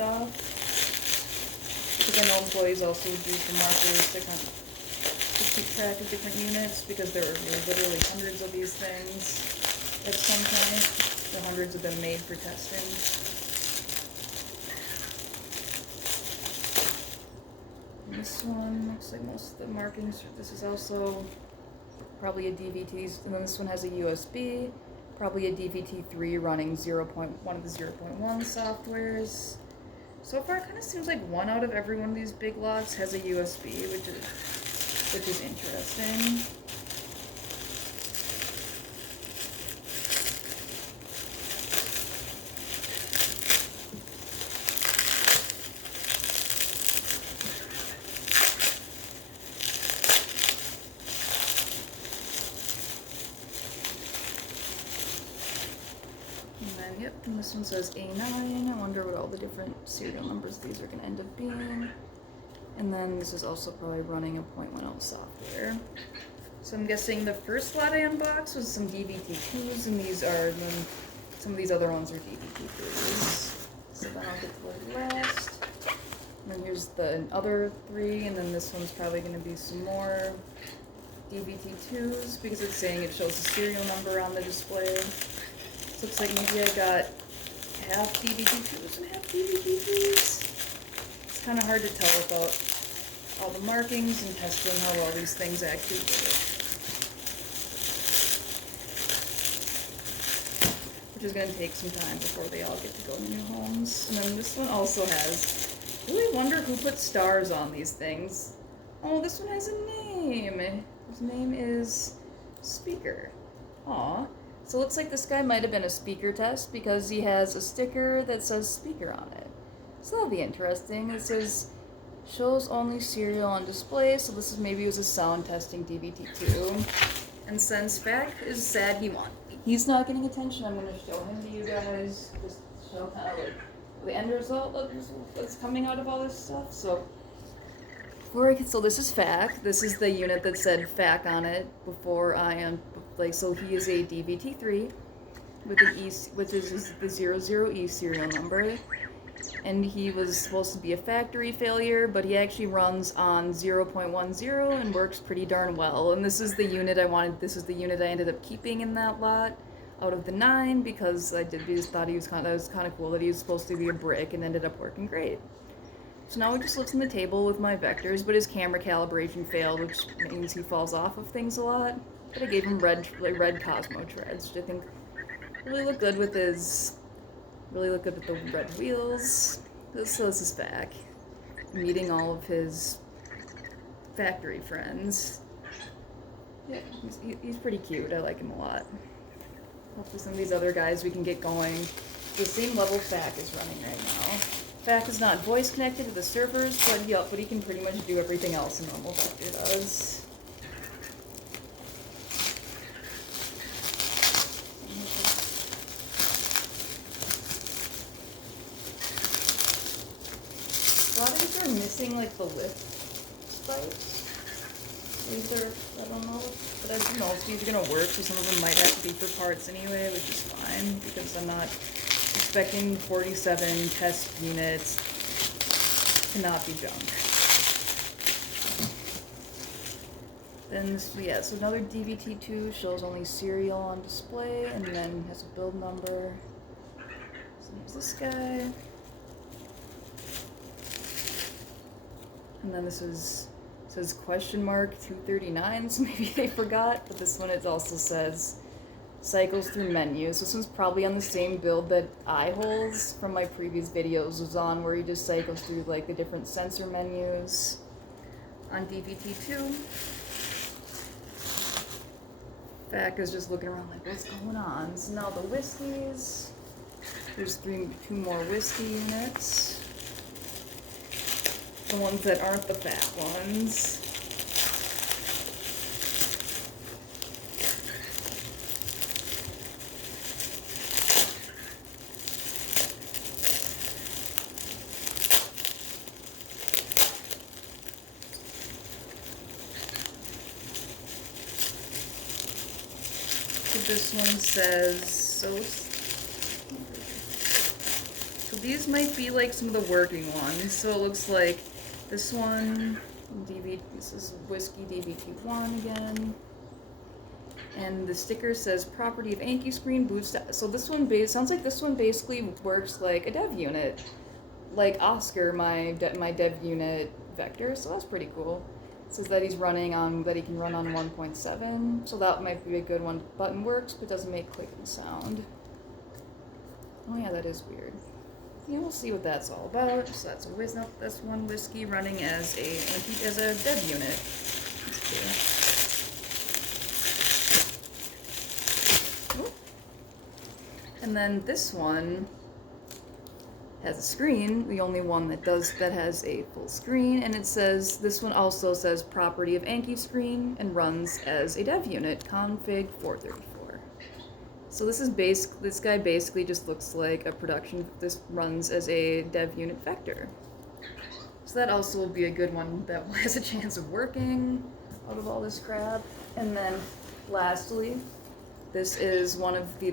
stuff. Because I know employees also use the markers to keep track of different units, because there are literally hundreds of these things at some point. The hundreds have been made for testing. And this one looks like most of the markings. This is also probably a DVT, and then this one has a USB, probably a DVT3 running one of the 0.1 softwares. So far, it kind of seems like one out of every one of these big lots has a USB, which is interesting. Yep, and this one says A9. I wonder what all the different serial numbers these are going to end up being. And then this is also probably running a 0.10 software. So I'm guessing the first lot I unboxed was some DVT2s, and some of these other ones are DVT3s. So then I'll get to the last. And then here's the other 3, and then this one's probably going to be some more DVT2s, because it's saying it shows the serial number on the display. Looks like maybe I got half DVT2s and half DVT3s. It's kind of hard to tell without all the markings and testing how well these things actually work. Which is going to take some time before they all get to go to new homes. And then this one also has, I really wonder who put stars on these things. Oh, this one has a name. His name is Speaker. Aw. So it looks like this guy might have been a speaker test, because he has a sticker that says speaker on it. So that'll be interesting. It says, shows only serial on display, so this is maybe it was a sound testing DVT2. And since Fac is sad he's not getting attention, I'm going to show him to you guys, just show kind of like the end result of that's coming out of all this stuff. So this is Fac. This is the unit that said Fac on it before so he is a DVT3 with an E, which is the 00E serial number. And he was supposed to be a factory failure, but he actually runs on 0.10 and works pretty darn well. And this is the unit this is the unit I ended up keeping in that lot out of the 9, because I just thought that was kind of cool that he was supposed to be a brick and ended up working great. So now he just lives on the table with my vectors, but his camera calibration failed, which means he falls off of things a lot. But I gave him red Cosmo treads, which I think really look good with the red wheels. So this is Fac, meeting all of his factory friends. Yeah, he's pretty cute. I like him a lot. Hopefully some of these other guys we can get going. The same level Fac is running right now. Fac is not voice connected to the servers, but he can pretty much do everything else a normal vector does. A lot of these are missing like the lift spikes. These are, I don't know, but I don't know if these are gonna work, so some of them might have to be for parts anyway, which is fine, because I'm not expecting 47 test units to not be junk. Then so another DVT2 shows only serial on display, and then has a build number. So there's this guy. And then this says question mark 239, so maybe they forgot, but this one it also says cycles through menus. This one's probably on the same build that iHoles from my previous videos was on, where he just cycles through like the different sensor menus on DVT2. Fac is just looking around like, what's going on? So now the whiskeys. There's two more whiskey units. The ones that aren't the fat ones. So this one says, so these might be like some of the working ones. So it looks like this one, this is Whiskey DVT1 again. And the sticker says property of Anki screen boots. So this one sounds like this one basically works like a dev unit, like Oscar, my dev unit vector. So that's pretty cool. It says that he can run on 1.7. So that might be a good one. Button works, but doesn't make clicking sound. Oh yeah, that is weird. Yeah, we'll see what that's all about. So that's one Whiskey running as a dev unit. That's cool. And then this one has a screen, the only one that has a full screen, and it says, this one also says property of Anki screen and runs as a dev unit, config 434. So this guy basically just looks like a this runs as a dev unit vector. So that also will be a good one that has a chance of working out of all this crap. And then lastly, this is one of the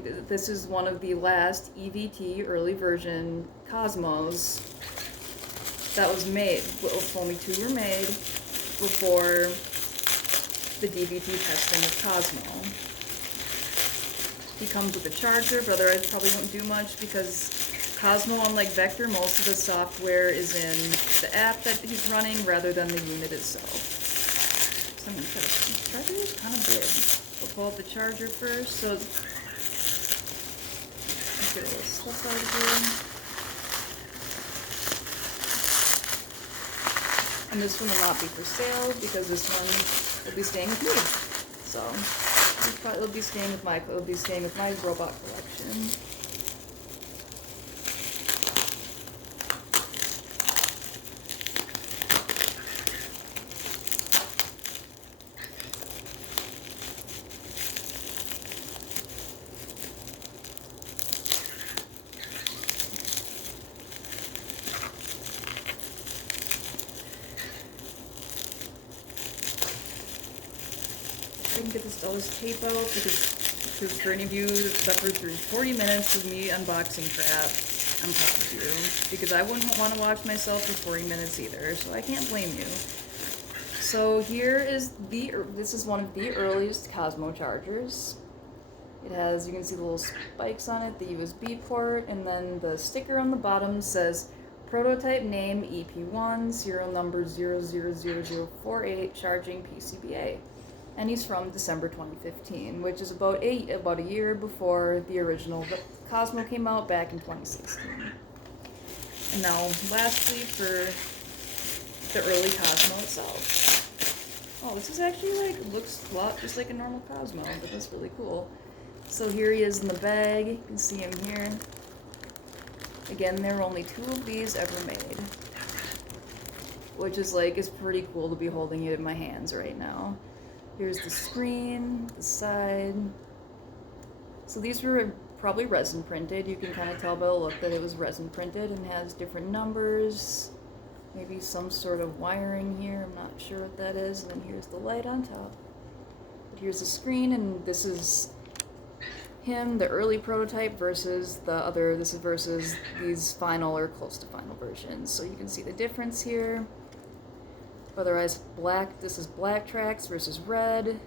last EVT early version Cosmos that was made. Only 2 were made before the DVT testing of Cosmo. He comes with a charger, but otherwise probably won't do much because Cosmo, unlike Vector, most of the software is in the app that he's running rather than the unit itself. So I'm gonna try to. The charger is kind of big. We'll pull out the charger first. So let's get a little stuff out of here. And this one will not be for sale because this one will be staying with me. So it'll be staying with my robot collection. I can get all this tape out because for any of you that suffered through 40 minutes of me unboxing crap, I'm proud of you. Because I wouldn't want to watch myself for 40 minutes either, so I can't blame you. So here is this is one of the earliest Cosmo chargers. It has, you can see the little spikes on it, the USB port, and then the sticker on the bottom says prototype name EP1, serial number 000048, charging PCBA. And he's from December 2015, which is about a year before the original Cosmo came out back in 2016. And now, lastly, for the early Cosmo itself. Oh, this is actually looks a lot just like a normal Cosmo, but that's really cool. So here he is in the bag. You can see him here. Again, there were only 2 of these ever made, which is pretty cool to be holding it in my hands right now. Here's the screen, the side. So these were probably resin printed. You can kind of tell by the look that it was resin printed and has different numbers. Maybe some sort of wiring here. I'm not sure what that is. And then here's the light on top. But here's the screen, and this is him, the early prototype, versus this is versus these final or close to final versions. So you can see the difference here. Otherwise, this is black tracks versus red,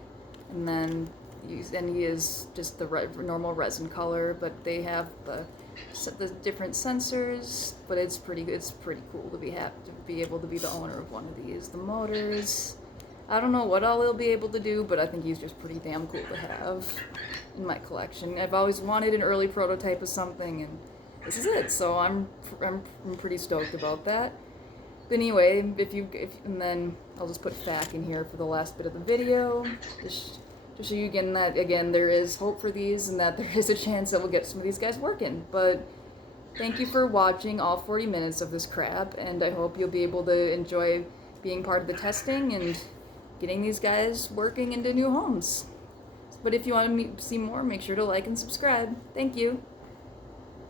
and then he is just the normal resin color, but they have the different sensors. But it's pretty cool to be able to be the owner of one of these. The motors, I don't know what all he'll be able to do, but I think he's just pretty damn cool to have in my collection. I've always wanted an early prototype of something, and this is it. So I'm pretty stoked about that. But anyway, and then I'll just put FAQ in here for the last bit of the video, just to show you again that there is hope for these and that there is a chance that we'll get some of these guys working. But thank you for watching all 40 minutes of this crap, and I hope you'll be able to enjoy being part of the testing and getting these guys working into new homes. But if you want to see more, make sure to like and subscribe. Thank you.